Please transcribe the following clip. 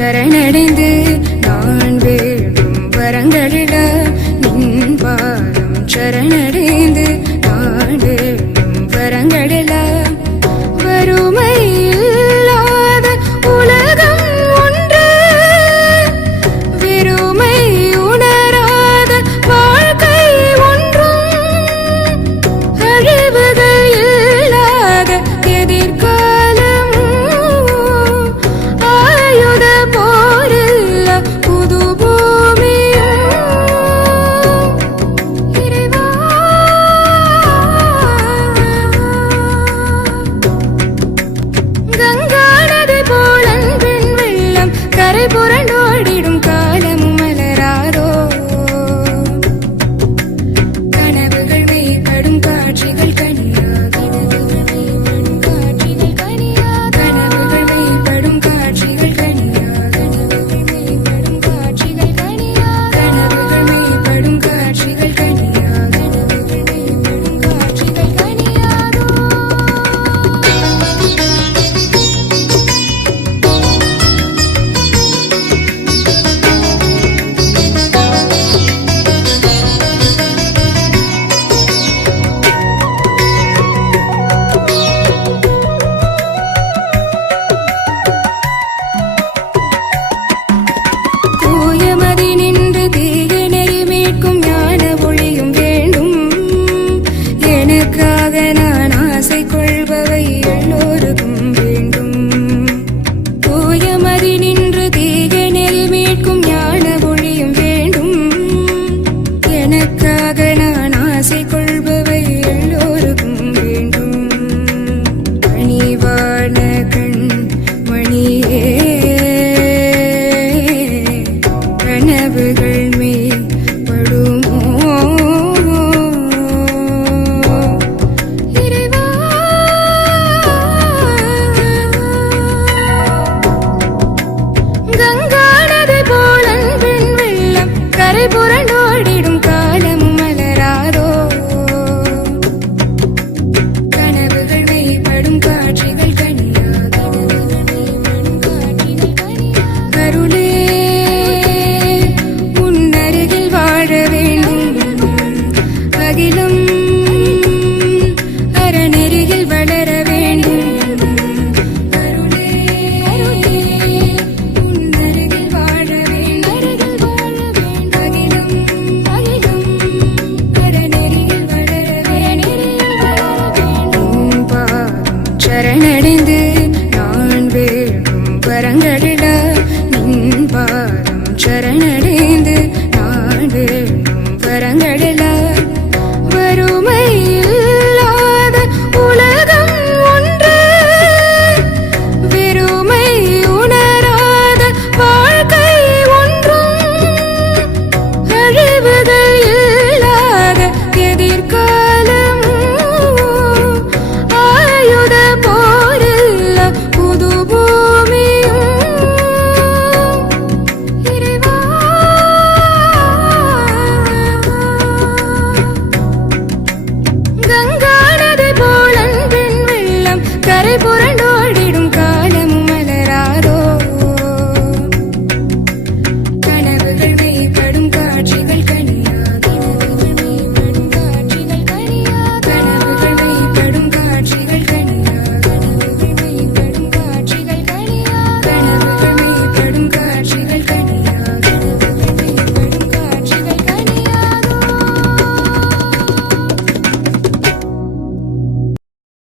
சரணடைந்து நான் வேண்டும் வரங்களிட நின் பாதம் சரணடை chica சரணடை